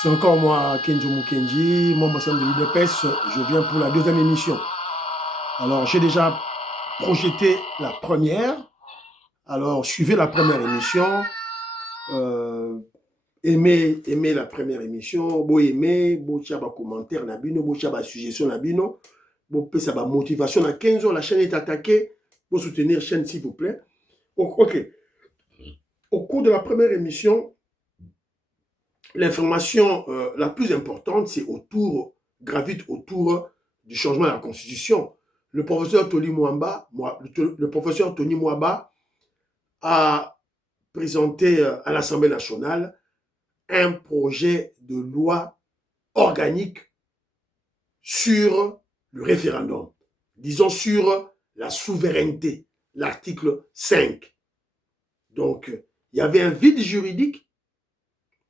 C'est encore moi, Kenjo Mukenji, membre de l'UDPS. Je viens pour la deuxième émission. Alors, j'ai déjà projeté la première. Alors, suivez la première émission. Aimez la première émission. Vous aimez, vous avez des commentaires, vous avez des suggestions, vous avez des motivations. À 15 ans, la chaîne est attaquée. Vous soutenir la chaîne, s'il vous plaît. OK. Au cours de la première émission, l'information la plus importante, c'est gravite autour du changement de la Constitution. Le professeur Tony Mwaba a présenté à l'Assemblée nationale un projet de loi organique sur le référendum, disons sur la souveraineté, l'article 5. Donc, il y avait un vide juridique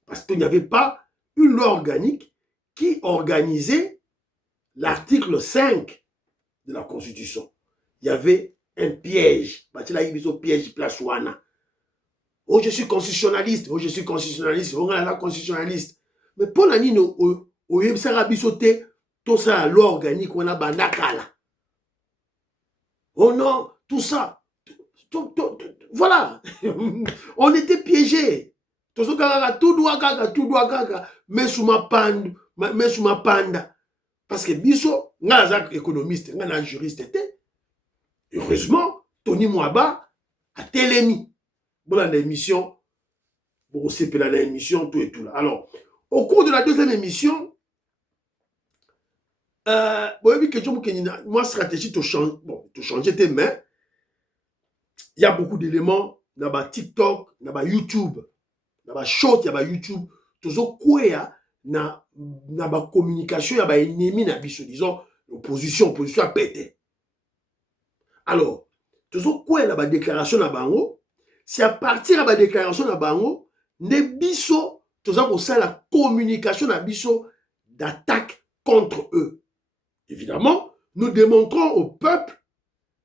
parce qu'il n'y avait pas une loi organique qui organisait l'article 5 de la Constitution. Il y avait un piège. Piège place wana. Oh, je suis constitutionnaliste. Oh, je suis constitutionnaliste. Oh, la constitutionnaliste. Mais pour la nino, au yebsara bisote, tout ça, la loi organique, on a bandakala. Oh non, tout ça. Voilà. On était piégés. Tout doit gaga, mais sous ma panda. Parce que biso, nga économiste, nga juriste était. Heureusement, Tony Mwaba a télémis. Bon, l'émission, bon, c'est pour l'émission, tout et tout là. Alors, au cours de la deuxième émission, moi, stratégie, tu changer tes mains. Il y a beaucoup d'éléments dans ma TikTok, dans ma YouTube, dans ma short, il y a YouTube. Tout ça, quoi, dans ma communication, il y a ennemi, disons, opposition a pété. Alors, tout ça, quoi, la déclaration à Bango, c'est à partir de la déclaration à Bango, ne biso, tout ça, pour ça, la communication à biso d'attaque contre eux. Évidemment, nous démontrons au peuple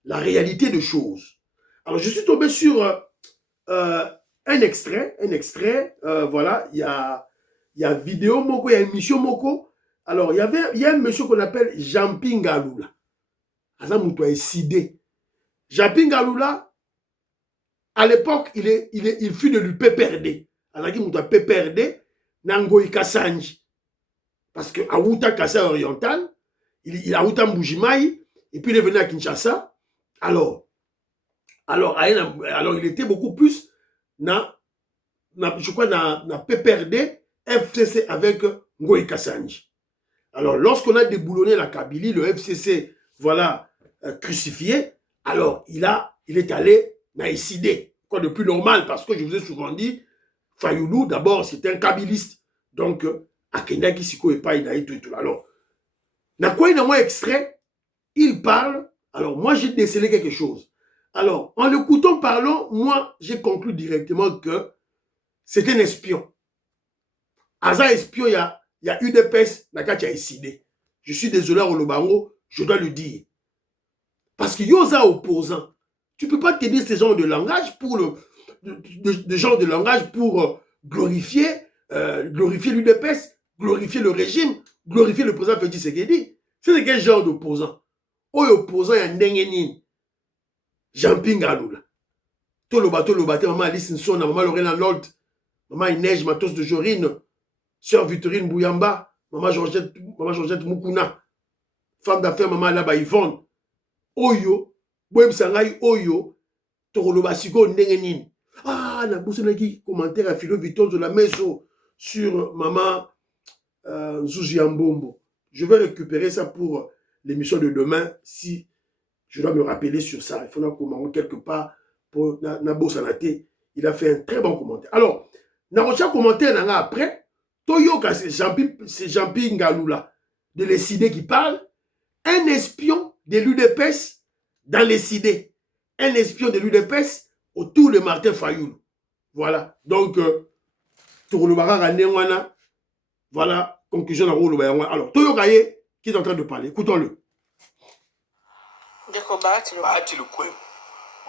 la réalité des choses. Alors, je suis tombé sur un extrait, voilà, il y a vidéo moko, il y a émission moko. Alors, il y a un monsieur qu'on appelle Jean-Pierre Ngaloula. Jean-Pierre Ngaloula, à l'époque, il fut de l'UPPRD. Alors, il a PPRD, Nangoï Kassanji. Parce que à Outa Kassa oriental, il a Outa Mbujimaï, et puis il est venu à Kinshasa. Alors, il était beaucoup plus je crois, dans PPRD, FCC avec Ngoï Kassanji. Alors, lorsqu'on a déboulonné la Kabylie, le FCC, voilà, crucifié, alors il est allé naïcider. Quoi de plus normal, parce que je vous ai souvent dit, Fayoulou, d'abord, c'était un kabiliste. Donc, Akenda Kisiko et pas Inaï, tout et tout. Alors, dans quoi il y a un extrait, il parle. Alors, moi, j'ai décelé quelque chose. Alors, en l'écoutant parlant, moi, j'ai conclu directement que c'est un espion. Aza espion, il y a UDPS, qui a décidé. Je suis désolé, Olobango, je dois le dire. Parce que Yosa opposant, tu ne peux pas tenir ce genre de langage pour glorifier l'UDPS, glorifier le régime, glorifier le président Félix Tshisekedi. C'est quel genre d'opposant? Opposant, il y a Ndengenin, Jean-Pierre Ngaloula. Toloba, maman Alice Nsona, maman Lorena Lolt, maman Inège Matos de Jorine, sœur Victorine Bouyamba, maman Georgette Mukuna, femme d'affaires, maman Alaba Yvonne. Oyo, Boemsangai Oyo, Toroloba Sigo Ndengenin. Ah, na boussenaki commentaire à Philo Viton de la maison sur maman Zouzi Ambombo. Je vais récupérer ça pour l'émission de demain si je dois me rappeler sur ça. Il faudra comment quelque part pour Nabo Sanate. Il a fait un très bon commentaire. Alors, dans le commentaire après, Toyoka, c'est Jean-Pierre Ngaloula de l'ECD qui parle. Un espion de l'UDPS dans l'ECD. Un espion de l'UDPS autour de Martin Fayoulou. Voilà. Donc, voilà, conclusion à Roulo. Alors, Toyokaye, qui est en train de parler, écoutons-le. Bahati Lukwebo.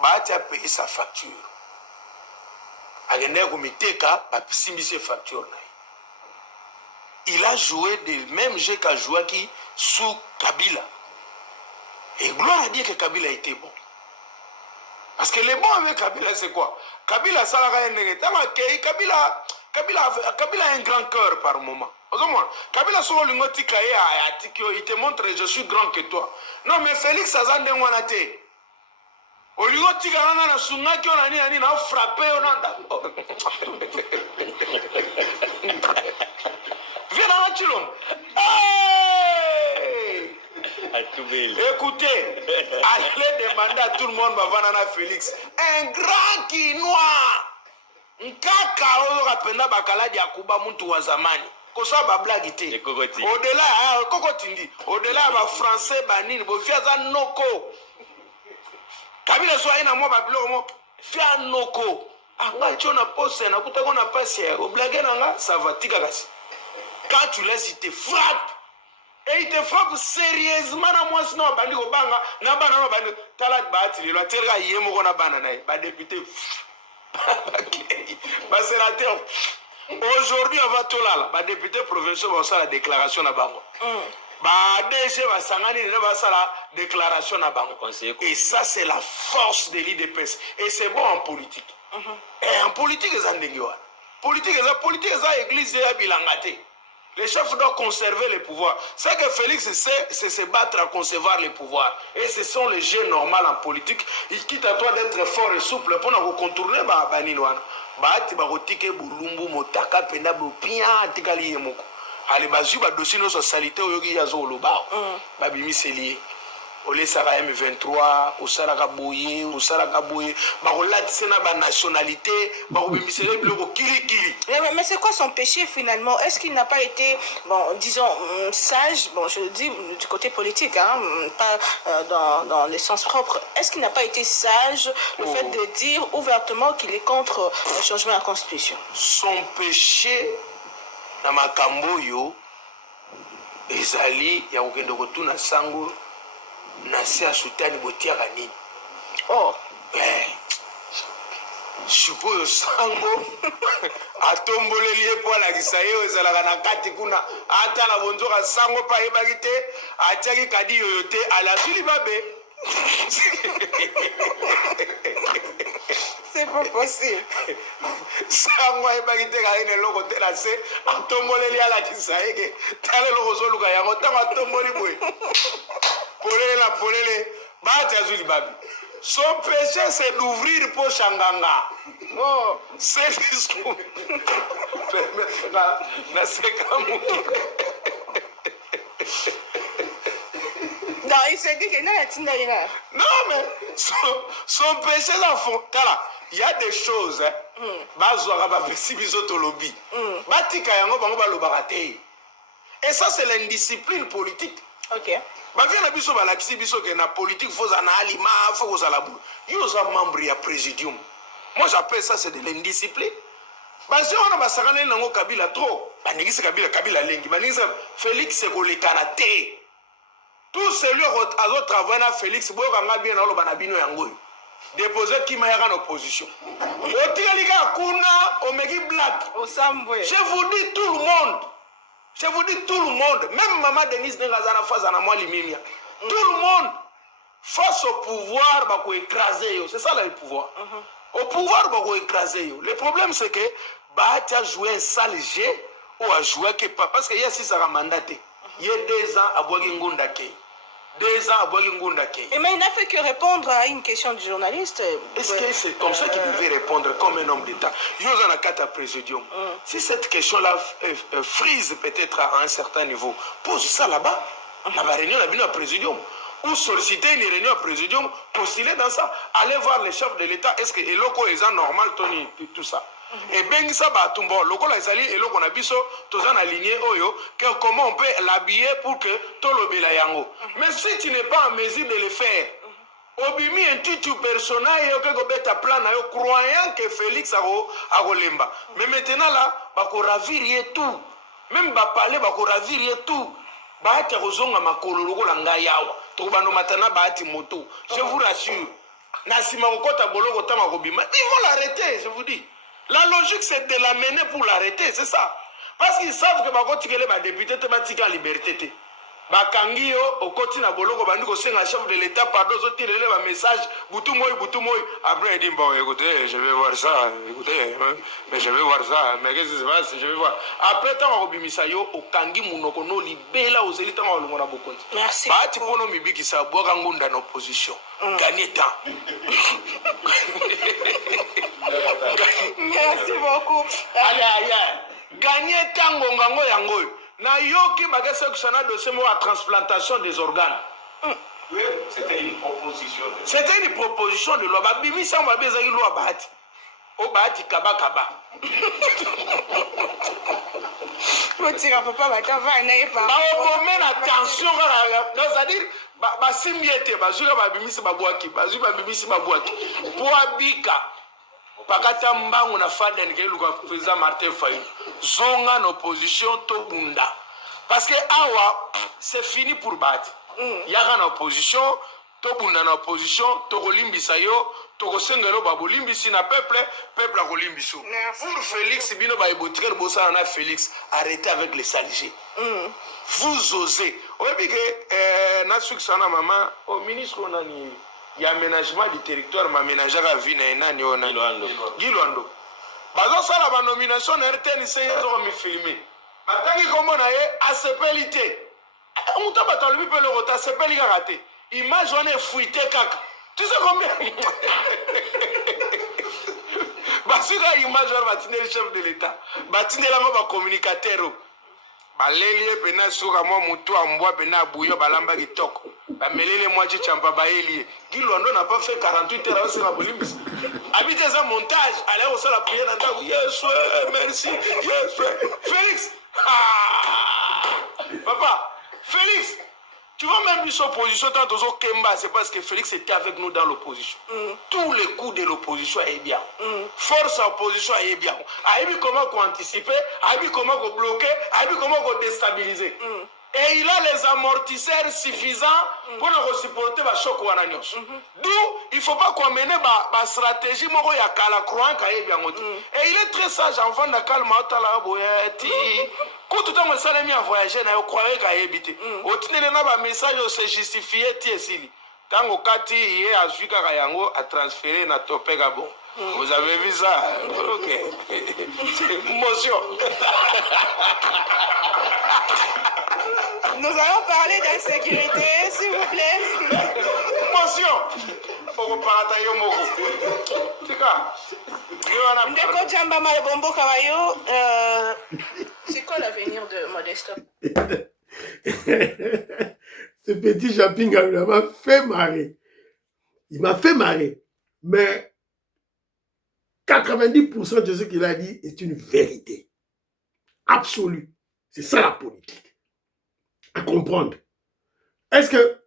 Bahati a payé sa facture. Agenda komiteka, bapisimbise facture. il a joué des mêmes jeux qu'a joué qui sous Kabila. Et gloire à Dieu que Kabila était bon. Parce que les bons avec Kabila, c'est quoi? Kabila, ça Kabila a un grand cœur par moment. Kabila, il te montre je suis grand que toi. Non, mais Félix Azande Wanate. Au lieu de dire que on a frappé, viens dans la chilom. Écoutez, allez demander à tout le monde, Bavanana Félix, un grand Kinois, un kaka ozo bakala di akuba muntu wa zamani. Kosa ba blague ite. Au-delà, kokotindi, au-delà ba français banini, bo fiaza noko. Kabila so ina mo ba blog mo fia noko. Anga chona pose na kutako na passe au blague nanga ça va tika kasi. Quand tu laisses il te frappe. Et il te frappe sérieusement na moi sinon bandi ko banga na bana no bandi tala baati le terga yemo ko na bana na ba député ba sénateur aujourd'hui on va tout là ba député provincial va faire la déclaration na bango ba DG va sangani ne va faire la déclaration na bango et ça c'est la force de l'IDPS et c'est bon en politique et en politique les andengwa politique ça église ya bilangate. Les chefs doivent conserver les pouvoirs. C'est que Félix sait, c'est se battre à conserver les pouvoirs. Et ce sont les jeux normaux en politique. Il quitte à toi d'être fort et souple pour nous contourner Baninoana. Bahati barotike bulumbu motaka penda bopia tikali yemoko. Allez bazu ba dossier no socialité oyogi yazo loba. Ba bimi selier. Olé Sara M23, au Saraka Boye, ba nationalité, mais c'est quoi son péché finalement? Est-ce qu'il n'a pas été, bon, disons, sage, bon, je le dis du côté politique, hein, pas dans le sens propre, est-ce qu'il n'a pas été sage le fait de dire ouvertement qu'il est contre le changement de la Constitution? Son péché, dans ma camboyo, ezali, ya ukendo kotuna sango, nasi asutani botiaka nini. Oh. Sikoyo sango atomboleli epo alakisa ye ezalaka na kati kuna atala bonzoka sango pa yebaki te atiaki kadi yoyo te alasuli babe. C'est pas possible. Sango ayebaki te kali neloko te na se atomboleli alakisa yeke tala eloko ozoluka yango ntango atomboli boye polele bati azuli babi. Son péché, c'est d'ouvrir pour Changanga. Oh, c'est discours. Non, il s'est dit que non, mais son péché, il y a des choses. Et ça, c'est l'indiscipline politique. Ok. Bavia biso balakisi biso que na politique faut en alima faut aux alabu. Yo za membre ya présidium. Moi j'appelle ça c'est de l'indiscipline. Parce que on a basakana nango Kabila trop. Baningisi Kabila lengi. Baningisi Félix c'est le kanaté. Tout celui à autre travail na Félix boyo kanga bien na lo banabino yango. Déposer qui m'a en opposition. Otigalika kuna omegi black. Osambwe. Je vous dis tout le monde. Je vous dis tout le monde, même Maman Denise Nengazana face à moi Limimia. Tout le monde, face au pouvoir, va écraser. C'est ça le pouvoir. Au pouvoir, va écraser. Le problème, c'est que Bahati a joué un sale jeu ou a joué que pas. Parce qu'il y a 6 ans à mandater. Il y a 2 ans à Boagingundake. 2 ans à Boagingundake. Mais il n'a fait que répondre à une question du journaliste. Est-ce que c'est comme ça qu'il devait répondre comme un homme d'État? Il y a un cas à présidium. Si cette question-là frise peut-être à un certain niveau, pose ça là-bas. La réunion a bien à présidium. Ou solliciter une réunion à présidium, postuler dans ça. Aller voir les chefs de l'État. Est-ce que les locaux sont normal, Tony, tout ça? Et bien ça va tout bon. Local les alliés et local nabiso tous en aligné oyo que comment on peut l'habiller pour que tout le bela yango. Mais si tu n'es pas en mesure de le faire, obimi un titre personnel et que gobeta plan na yo croyant que Félix a golemba. Mais maintenant là, ba ko ravirer tout. Même ba parler ba ko ravirer tout. Ba ta kozonga makolo lokola nga yawa. To bano matana ba ati moto. Je vous rassure. Na sima kokota boloko tama kobima. Ils vont l'arrêter, je vous dis. La logique, c'est de l'amener pour l'arrêter, c'est ça. parce qu'ils savent que bakotikele badéputé te batika liberté te bakangi yo okoti na boloko bandi kosenga chef de l'état pardon ozotilele bamessage butu moi après il dit bon écoutez je vais voir ça écoutez mais je vais voir ça mais qu'est-ce qui se passe je vais voir après ntango akobimisa yo okangi munoko no libela ozeli ntango alongo na bokonzi baati mpono mibikisa bwaka ngunda na opposition gagner temps merci beaucoup gagner temps ngongango yango na yoki bagasa kusana dossier mo à transplantation des organes. Oui, c'était une proposition de loi. C'était une proposition de loi. Babimisa mabeza ki loi bahati. O bahati kaba. Otira papa batava na yepa. Ba obomen attention c'est-à-dire ba simbiete bazuka babimisa babwaki, bazuka babimisa babwaki. Po abika pakata mbangu na fada nikeluka président Martin Fayulu. Zonga na opposition to bunda. Parce que awa c'est fini pour battre. Yaka na opposition to bunda na opposition to kolimbisa yo to kosengelo babolimbisi na peuple a kolimbiso. Pour Félix bino ba ebotikere bosana na Félix arrêtez avec les saligés. Vous osez. Oyebi que na suksana maman au ministre onani ya aménagement du territoire ma ménagère à vie na nani ona Gilwando. Bazo sala ba nomination na RTNC zo mi filmer. Bataki kombo na ye asepelité. Muta batalo pe le rota sepeli raté. Image on est fuité kaka. Tu sais combien Basira image on batine le chef de l'état. Batine la ba communicateur. Baleli pena suka mo mutu ambwa pena buyo balamba kitoko. Bamelele moitié champa baeli. Gilwando n'a pas fait 48 heures sur la Bolivie. Habitez ça montage, allez au sol la prière dans ta yes merci. Yes Félix. Papa, Félix, tu vois même son opposition tant aux Kemba, c'est parce que Félix était avec nous dans l'opposition. Tous les coups de l'opposition est bien. Force à opposition est bien. Aïe comment anticiper, aïe comment bloquer, aïe comment déstabiliser. Et il a les amortisseurs suffisants pour nous supporter le choc. D'où il ne faut pas qu'on mène la stratégie. Et il est très sage, enfant de calme. Quand tout le monde s'est mis à voyager, il croyait qu'il a habité. Au final, il a un message qui s'est justifié. Quand on a transféré na topé Gabon. Vous avez vu ça? Ok. Motion. Nous allons parler d'insécurité, s'il vous plaît. Motion. Ndeko Djamba Malbombo Kawayo, c'est quoi l'avenir de Modesto? Ce petit Jean-Pinga m'a fait marrer. Il m'a fait marrer. Mais 90% de ce qu'il a dit est une vérité absolue. C'est ça la politique. À comprendre. Est-ce que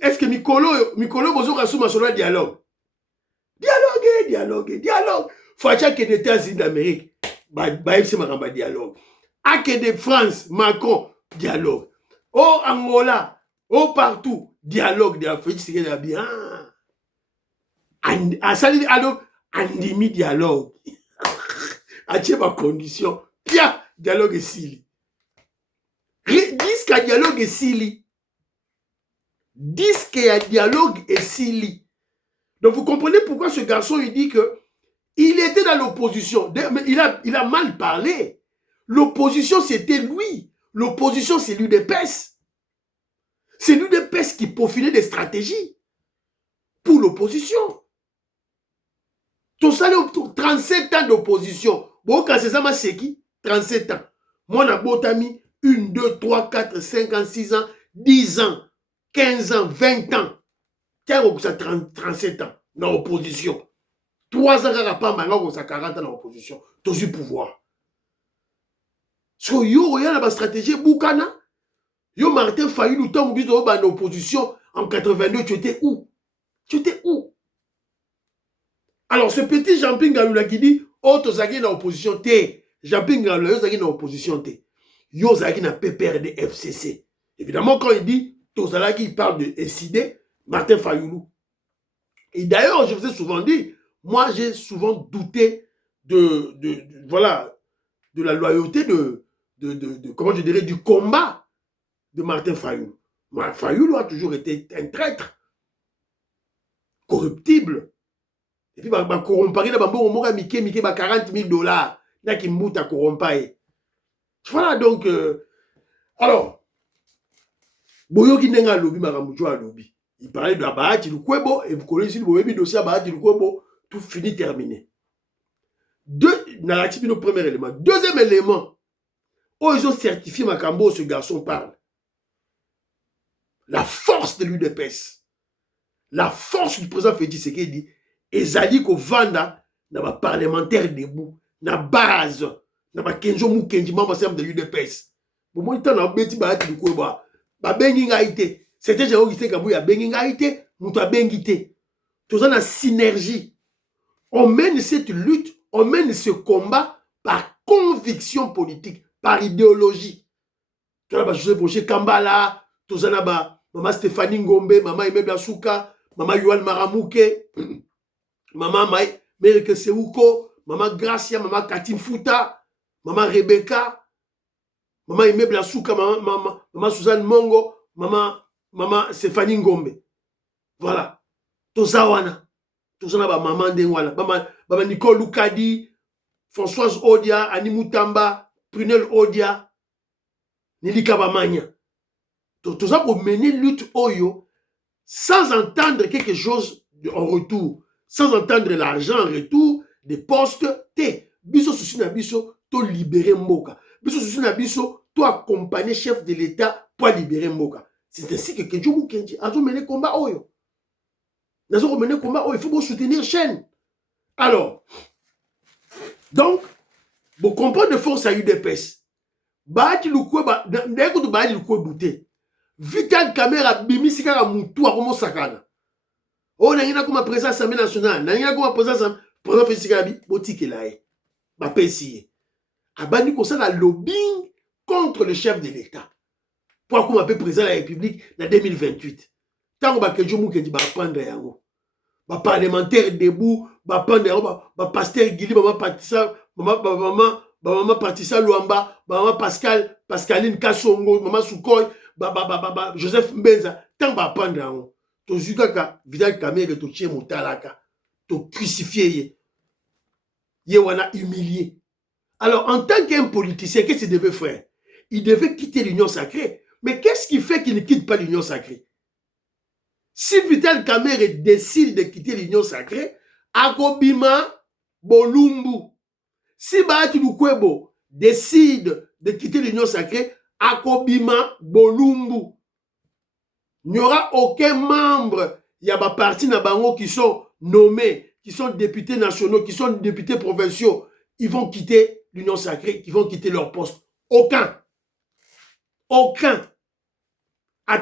est-ce que Mikolo Bozoka Souma sur le dialogue? Dialogue. Facha que des États-Unis d'Amérique, c'est ma dialogue. A que de France, Macron, dialogue. Oh Angola, oh partout, dialogue de l'Afrique, c'est bien. Alors, andimi dialogue. A ma condition. Pia, dialogue est sili. Disque à dialogue est sili. Disque à dialogue est sili. Donc vous comprenez pourquoi ce garçon il dit que il était dans l'opposition. Mais il a mal parlé. L'opposition c'était lui. L'opposition c'est l'UDPS. C'est l'UDPS qui peaufinait des stratégies pour l'opposition. Tout ça, 37 ans d'opposition. Bon, quand c'est ça, c'est qui? 37 ans. Moi, on a botami 1, 2, 3, 4, 5 ans, 6 ans, 10 ans, 15 ans, 20 ans. Tiens, on a 37 ans dans l'opposition. 3 ans, on a 40 ans dans l'opposition. Tout ce pouvoir. Parce que il y a la stratégie Boukana. Yo Martin Fayulu, tant que dans l'opposition en 82, tu étais où? Alors, ce petit Jean-Pierre Galula qui dit, oh, Tozaki dans l'opposition, Jean-Pierre Galula, Tozaki dans l'opposition, Yozaki dans PPRD FCC. Évidemment, quand il dit, Tozaki, il parle de SID, Martin Fayulu. Et d'ailleurs, je vous ai souvent dit, moi, j'ai souvent douté de de la loyauté comment je dirais, du combat de Martin Fayoulou. Fayoulou a toujours été un traître, corruptible. Et puis, corrompari na bambo moka mike 40 000 $. Là qui mouta corrompaye. Voilà donc. Alors, Boyoki Nenga Lobi Maramoujo Lobi. Il parlait de Bahati Lukwebo et vous connaissez le dossier Bahati Lukwebo, tout fini, terminé. Narratif, notre premier élément. Deuxième élément, oh, ils ont certifié Makambo, ce garçon parle. La force de l'UDPS, la force du président Félix Tshisekedi, ezali ko vanda na ba parlementaire debout, na base, na ba Kenzo Mukendi, membre de l'UDPS. Pour moi, il y a un petit Bahati Lukwebo. Ba bengi ngaite. C'était Jérôme Gité Kabouya bengi ngaite, mouta bengite. Tout ça na synergie. On mène cette lutte, on mène ce combat par conviction politique, par idéologie. Tu vois, Joseph Rocher Kambala, tout ça là-bas, maman Stéphanie Ngombe, maman Aimé Blasuka, maman Yohan Maramouke, maman Merike Seuko, maman Gracia, maman Katim Fouta, maman Rebecca, maman Aimé Blasuka, maman Suzanne Mongo, maman Stéphanie Ngombe. Voilà. Tout ça, wana. Tout ça, maman Dengwana, maman Nicole Loukadi, Françoise Odia, Annie Moutamba, Prunel Odia, Nilika Bamanya. Tout ça pour mener lutte Oyo sans entendre quelque chose en retour, sans entendre l'argent en retour, des postes, biso souci na biso, to libérer Mboka. Biso souci na biso, to accompagner chef de l'État pour libérer Mboka. C'est ainsi que Kenjo Mukendi a mené combat Oyo. Nous avons mené combat Oyo, il faut soutenir chaîne. Alors, donc, vous comprenez de force à UDPS. Bahati Lukwebo, d'ailleurs, que Bahati Lukwebo bouté. Vital Kamera bimisi kaka mutu akomo sakana. Oh, n'a comme président Assemblée nationale, n'a comme président Félix Tshisekedi, botike lae. Ba pesiye. Abandi comme ça la lobbying contre le chef de l'État. Pour qu'on appelle président de la République en 2028. Tant que Kenjo Mukendi va prendre yango. Ba parlementaire debout, ba prendre yango, ba pasteur Guili, maman Patissa Luamba, maman Pascaline Kassongo, maman Soukoy, Joseph Mbenza, tant va prendre yango. To zukaka Vidal Kamere to tchie motalaka, to crucifier ye wana humilié. Alors en tant qu'un politicien, qu'est-ce qu'il devait faire? Il devait quitter l'union sacrée. Mais qu'est-ce qui fait qu'il ne quitte pas l'union sacrée? Si Vital Kamere décide de quitter l'union sacrée, Akobima Bolumbu. Si Bahati Lukwebo décide de quitter l'union sacrée, Akobima Bolumbu. Il n'y aura aucun membre, il y a des partis Nabango qui sont nommés, qui sont députés nationaux, qui sont députés provinciaux. Ils vont quitter l'union sacrée, ils vont quitter leur poste. Aucun. Aucun. Et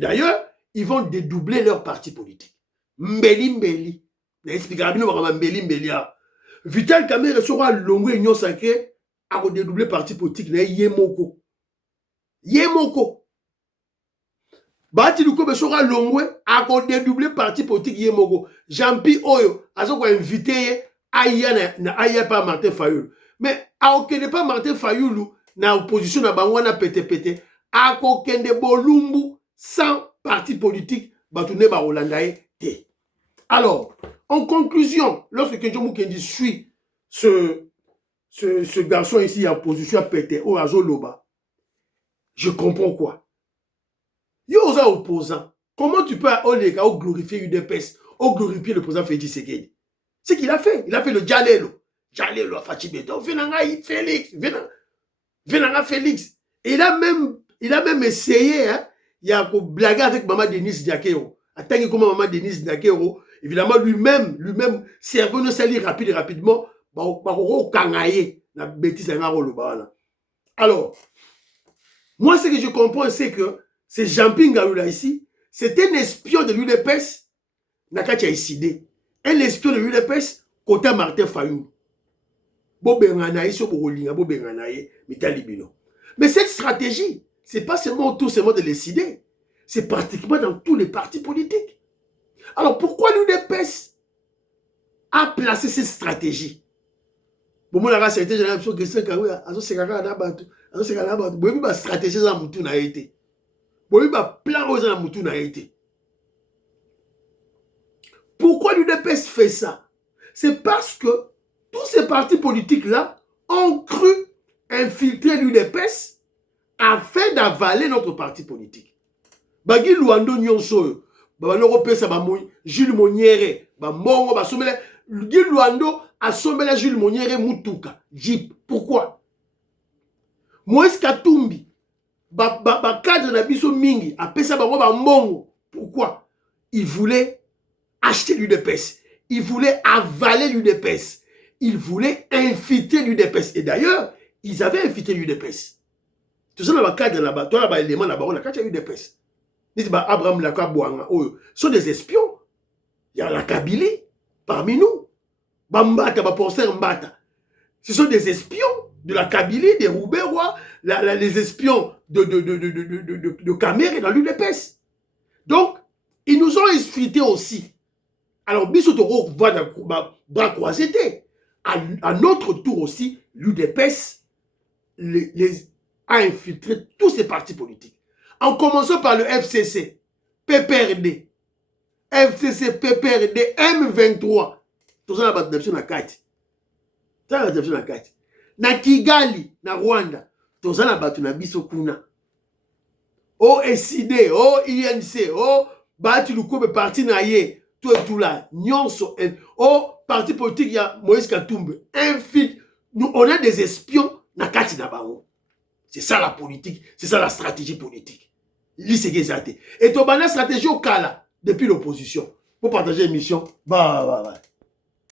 d'ailleurs, ils vont dédoubler leur parti politique. Mbeli. Vital Kamere sera longue union sacrée à dédoubler parti politique. Yemoko. Bahati Lukwebo sera longue à dédoubler parti politique Yemoko. Jean-Pi Oyo a invité Aya par Martin Fayoulou. Mais à aucun pas Martin Fayoulou na opposition na bangwana pété. A kokende bolumbu sans parti politique batune ba Holandaye té. Alors, en conclusion, lorsque Kenjo Mukendi suit ce garçon ici en position à pété au Azoloba, je comprends quoi. Yosa opposant, comment tu peux glorifier UDPS, glorifier le président Félix Tshisekedi? C'est qu'il a fait. Il a fait le Jalelo. Jalelo a Fatibeto. Venanga Félix. Venanga Félix. Et il a même essayé, hein, il a blagué avec maman Denise Diakero. Attendez comment maman Denise Diakero, évidemment, lui-même, cerveau ne s'allie rapidement, alors, moi, ce que je comprends, c'est que c'est Jean-Pierre Ngaoula ici, c'est un espion de l'UDPS, Nakatia Isidé, un espion de l'UDPS, côté Martin Fayoulou. Mais cette stratégie, c'est pas seulement tout seulement de décider, c'est pratiquement dans tous les partis politiques. Alors pourquoi l'UDPS a placé cette stratégie? Bon, la secrétaire général, Christian Kaouya, c'est une stratégie dans Moutou n'a été. Bon, il plan aux Moutou n'a été. Pourquoi l'UDPS fait ça? C'est parce que tous ces partis politiques-là ont cru infiltrer l'UDPS afin d'avaler notre parti politique. Bagi Luando Nyonso, Jules Moniere, Mongo, Guy Luando a sommé Jules Moniere Mutuka. Jeep. Pourquoi? Moïse Katumbi, cadre na biso mingi, a pesa Mongo. Pourquoi? Il voulait acheter l'UDPS. Il voulait avaler l'UDPS. Il voulait infiltrer l'UDPS. Et d'ailleurs, ils avaient infiltré l'UDPS. Tout ça dans le cadre là-bas, toi là-bas, l'élément là-bas, on a caché l'UDPS. Abraham Lakabouanga, sont des espions. Il y a la Kabylie parmi nous. Bambata, Baporser Mbata. Ce sont des espions de la Kabylie, des Rouberois, les espions de Camère et dans l'UDPS. Donc, ils nous ont infiltrés aussi. Alors, Bissotoro va bras croisés. À notre tour aussi, l'UDPS a infiltré tous ces partis politiques. En commençant par le FCC, PPRD, FCC, PPRD, M23. Tout ça, la déception à 4. Ça, la déception à 4. Na Kigali, na Rwanda. Tout ça, la déception à Bissokuna. OSID, INC, Batu Lukobe, parti na ye. Tout là, Nyonso, parti politique, il y a Moïse Katumbi. Nous, on a des espions na Kati Nabango. C'est ça la politique, c'est ça la stratégie politique. Et tu as une stratégie au Kala depuis l'opposition. Pour partager l'émission, bah.